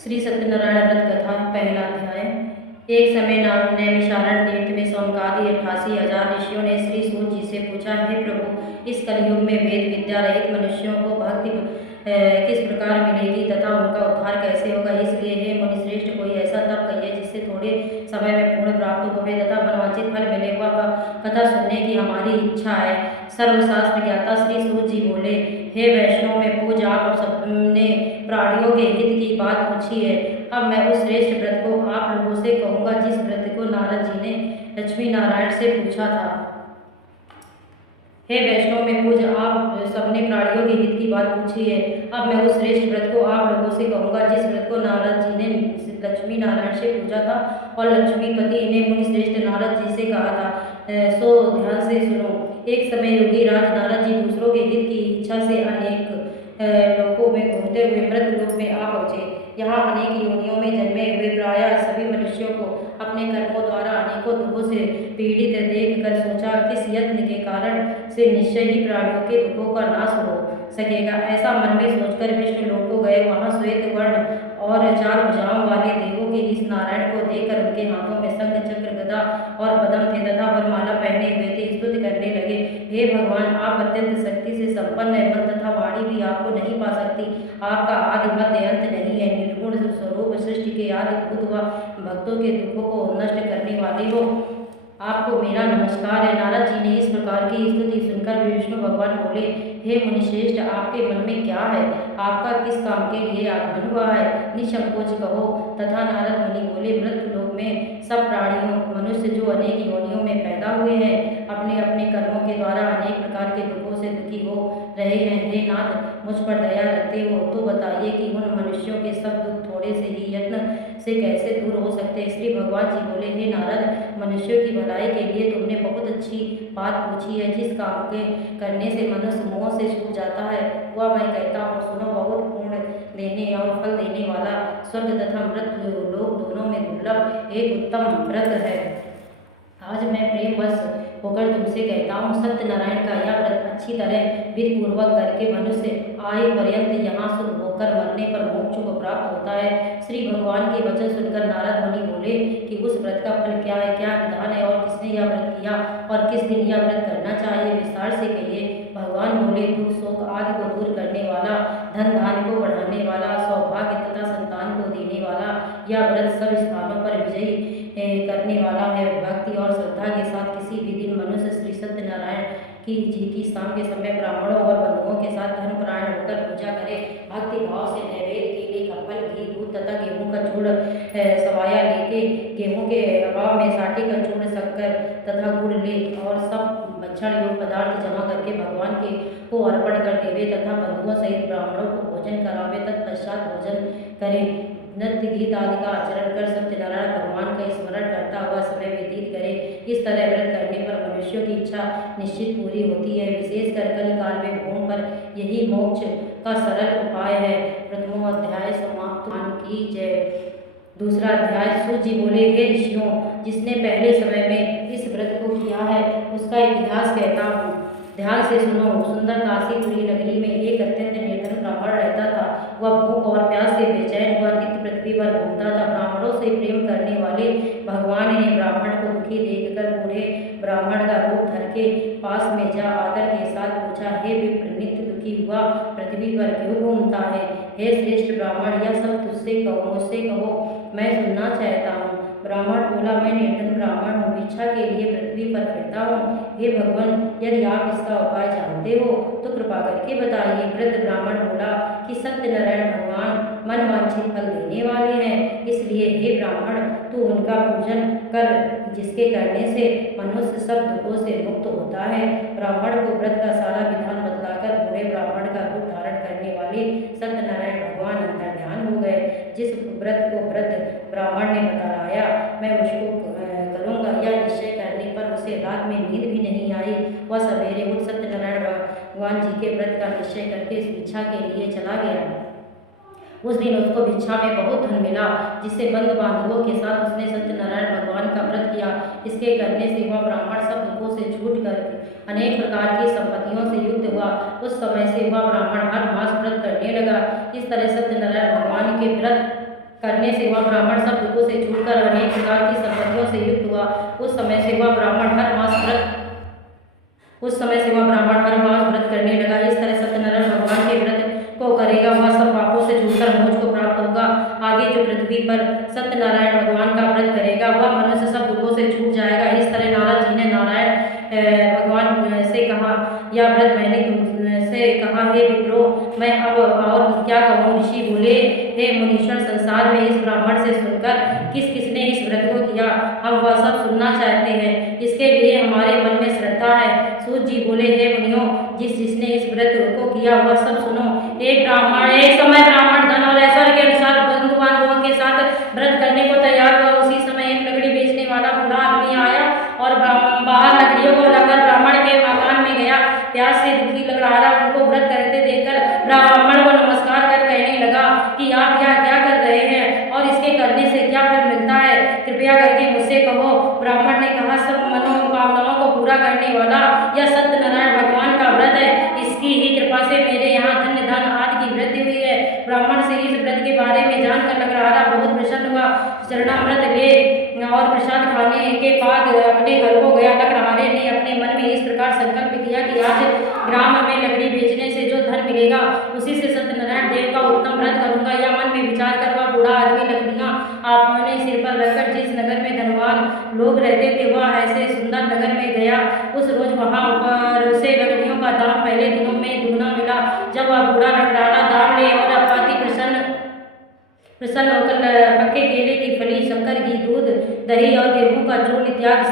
श्री सत्यनारायण व्रत कथा पहला अध्याय। एक समय नैमिषारण्य तीर्थ में सौनकादि 88,000 ऋषियों ने श्री सूत जी से पूछा, हे प्रभु, इस कलयुग में वेद विद्या रहित मनुष्यों को भक्ति किस प्रकार मिलेगी तथा उनका उद्धार कैसे होगा। इसलिए हे मुनिश्रेष्ठ, कोई ऐसा तप कहिए जिससे थोड़े समय में पुण्य प्राप्त होवे तथा मनवांछित फल मिले। वह कथा सुनने की हमारी इच्छा है। सर्वशास्त्र ज्ञाता श्री सूत जी बोले, हे वैष्णव में पूज, आप सबने प्राणियों के हित की बात पूछी है। अब मैं उस श्रेष्ठ व्रत को आप लोगों से कहूँगा जिस व्रत को नारद जी ने लक्ष्मी नारायण से पूछा था। हे वैष्णव में पूज, आप सबने प्राणियों के हित की बात पूछी है। अब मैं उस श्रेष्ठ व्रत को आप लोगों से कहूँगा जिस व्रत को नारद जी ने लक्ष्मी नारायण से पूछा था और लक्ष्मीपति ने मुनि श्रेष्ठ नारद जी से कहा था। सो ध्यान से सुनो। एक समय योगी राज नारद जी दूसरों के हित की इच्छा से अनेक लोकों में घूमते हुए मृत लोक में आ पहुँचे। यहाँ अनेक योनियों में जन्मे हुए प्रायः सभी मनुष्यों को अपने कर्मों द्वारा अनेकों दुखों से पीड़ित देखकर सोचा, किस यत्न के कारण से निश्चय ही प्राणियों के दुखों का नाश हो सकेगा। ऐसा मन में सोचकर विष्णु लोक को गए। वहाँ श्वेत वर्ण और 4 भुजाओं वाले देवों के इस नारायण को देखकर उनके हाथों में शंख चक्र गदा और पद्म थे तथा वरमाला पहने हुए थे। स्तुति करने लगे, हे भगवान, आप अत्यंत शक्ति से संपन्न है। मन तथा वाणी भी आपको नहीं पा सकती। आपका आदि मध्य अंत नहीं है। निर्गुण स्वरूप सृष्टि के आदि भूत व भक्तों के दुखों को नष्ट करने वाले हो, आपको मेरा नमस्कार है। नारद जी ने इस प्रकार की स्तुति सुनकर विष्णु भगवान बोले, हे मुनिश्रेष्ठ, आपके मन में क्या है? आपका किस काम के लिए आगमन हुआ है? निसंकोच कहो। तथा नारद मुनि बोले, मृत्यु लोक में सब प्राणियों मनुष्य जो अनेक योनियों में पैदा हुए हैं, अपने अपने कर्मों के द्वारा अनेक प्रकार के दुखों से दुखी हो रहे हैं। हे नाथ, मुझ पर दया रखते हो तो बताइए कि उन मनुष्यों के सब दुख थोड़े से ही यत्न से कैसे दूर हो सकते हैं। श्री भगवान जी बोले, हे नारद, मनुष्यों की भलाई के लिए तुमने बहुत अच्छी बात पूछी है। जिस काम के करने से मनुष्य मोह से छूट जाता है वह मैं कहता हूँ, सुनो। बहुत पुण्य देने और फल देने वाला, स्वर्ग तथा मृत्यु लोक दोनों में दुर्लभ एक उत्तम व्रत है। आज मैं प्रेमवश होकर तुमसे कहता हूँ, सत्यनारायण का यह व्रत अच्छी तरह विधि पूर्वक करके मनुष्य आयु पर्यंत यहाँ शुभ होकर मरने पर मोक्ष को प्राप्त होता है। श्री भगवान के वचन सुनकर नारद मुनि बोले कि उस व्रत का फल क्या है, क्या विधान है और किसने यह व्रत किया और किस दिन यह व्रत करना चाहिए, विस्तार से कहिए। भगवान बोले, दुख शोक आदि को दूर करने वाला, धन धान्य को बढ़ाने वाला, सौभाग्य तथा संतान को देने वाला यह व्रत सब स्थानों पर विजयी करने वाला है। भक्ति और श्रद्धा के साथ किसी भी दिन मनुष्य श्री सत्यनारायण की जी की शाम के समय ब्राह्मणों और बंधुओं के साथ धर्मपरायण होकर पूजा करे। भक्ति भाव से नैवेद्य के लिए कपल, घी, दूध तथा गेहूं का चूड़ सवाया लेके गेहूं के अभाव में साठी का चूड़, शक्कर तथा गुड़ ले और सब भक्षण योग पदार्थ जमा करके भगवान के को अर्पण कर देवे तथा बंधुओं सहित ब्राह्मणों को भोजन करावे। तत्पश्चात भोजन करे, नृत्य गीत आदि का आचरण कर सत्यनारायण भगवान का स्मरण करता हुआ समय व्यतीत करे। इस तरह व्रत करने पर मनुष्यों की इच्छा निश्चित पूरी होती है। विशेषकर कलिकाल में भूमि पर यही मोक्ष का सरल उपाय है। प्रथम अध्याय समाप्त। मान की जय। दूसरा अध्याय। सूत जी बोले, हे ऋषियों, जिसने पहले समय में इस व्रत को किया है उसका इतिहास कहता हूँ, ध्यान से सुनो। सुंदर काशीपुरी नगरी में एक अत्यंत निर्धन ब्राह्मण रहता था। वह भूख और प्यास से बेचैन हुआ नित्य पृथ्वी पर घूमता था। ब्राह्मणों से प्रेम करने वाले भगवान ने ब्राह्मण को दुखी देखकर बूढ़े ब्राह्मण का रूप धर के पास में जा आदर के साथ पूछा, हे विप्र, नित्य दुखी हुआ पृथ्वी पर क्यों घूमता है? हे श्रेष्ठ ब्राह्मण, यह सब तुझसे कहो, मुझसे कहो, मैं सुनना चाहता हूँ। ब्राह्मण बोला, मैं निर्धन ब्राह्मण हूँ, भिक्षा के लिए पृथ्वी पर फिरता हूँ। हे भगवान, यदि आप इसका उपाय जानते हो तो कृपा करके बताइए। वृद्ध ब्राह्मण बोला कि सत्यनारायण भगवान मनवांछित फल देने वाले हैं, इसलिए हे ब्राह्मण, तू उनका पूजन कर, जिसके करने से मनुष्य सब दुखों से मुक्त होता है। ब्राह्मण को व्रत का सारा विधान बतलाकर बूढ़े ब्राह्मण का रूप धारण करने वाले सत्यनारायण भगवान अंतर्ध्यान हो गए। जिस व्रत को वृद्ध ब्राह्मण ने बताया मैं उसको करूँगा, यह निश्चय करने पर उसे रात में नींद भी नहीं आई। वह सवेरे उठ सत्यनारायण भगवान जी के व्रत का निश्चय करके इस भिक्षा के लिए चला गया। उस दिन उसको भिक्षा में बहुत धन मिला, जिससे बंधु बांधवों के साथ उसने सत्यनारायण भगवान का व्रत किया। इसके करने से वह ब्राह्मण सब दुखों से छूट कर अनेक प्रकार की संपत्तियों से युक्त हुआ। उस समय से वह ब्राह्मण हर मास व्रत करने लगा। इस तरह सत्यनारायण भगवान के व्रत करने से वह ब्राह्मण सब दुखों से छूटकर अनेक प्रकार की संपत्तियों से युक्त हुआ। उस समय से वह ब्राह्मण हर मास व्रत करने लगा। इस तरह सत्यनारायण भगवान के व्रत को करेगा वह सब पापों से छूटकर मोक्ष को प्राप्त होगा। आगे जो पृथ्वी पर सत्यनारायण भगवान का व्रत करेगा वह मनुष्य सब दुखों से छूट जाएगा। इस तरह नारद जी ने नारायण भगवान से कहा, यह व्रत मैंने तुमसे कहा, हे विप्रो, मैं अब और क्या कहूँ। ऋषि बोले, हे मुनीश्वर, संसार में इस ब्राह्मण से सुनकर किस किसने इस व्रत को किया, हम वह सब सुनना चाहते हैं, इसके लिए हमारे मन में श्रद्धा है। सूत जी बोले, हे मुनियों, जिसने इस व्रत को किया वह सब सुनो। एक समय ब्राह्मण धन और ऐश्वर्य के अनुसार बंधु बांधवों के साथ व्रत करने को तैयार हुआ। उसी समय एक लकड़ी बेचने वाला बूढ़ा आदमी आया और बाहर लकड़ियों को रखकर ब्राह्मण के मकान में गया। प्यास से दुखी लग रहा था। उनको व्रत करते देखकर ब्राह्मण को नमस्कार कर कहने लगा कि आप यह क्या कर रहे हैं और इसके करने से क्या फल मिलता है, कृपया करके मुझसे कहो। ब्राह्मण ने कहा, सब मनोकामनाओं को पूरा करने वाला यह सत्यनारायण भगवान का व्रत है, इसकी ही कृपा से मेरे यहाँ धन्य धन आदि की वृद्धि हुई है। ब्राह्मण से इस व्रत के बारे में जानकर लग रहा था बहुत प्रसन्न हुआ। चरणामृत ले और प्रसाद खाने के बाद अपने घर को गया। लकड़हारे ने अपने मन में इस प्रकार संकल्प किया कि आज ग्राम में लकड़ी बेचने से जो धन मिलेगा उसी से सत्यनारायण देव का उत्तम व्रत करूंगा। यह मन में विचार कर वह बूढ़ा आदमी लकड़ियां अपने सिर पर रखकर जिस नगर में धनवान लोग रहते थे वह ऐसे सुंदर नगर में गया। उस रोज वहां पर उसे लकड़ियों का दाम पहले दिनों में दुगना मिला। जब वह बूढ़ा लकड़हारा दाम ले और अति प्रसन्न होकर पक्के केले की फली, शक्कर, घी, दूध, दही और गेहूं का चूर्ण इत्यादि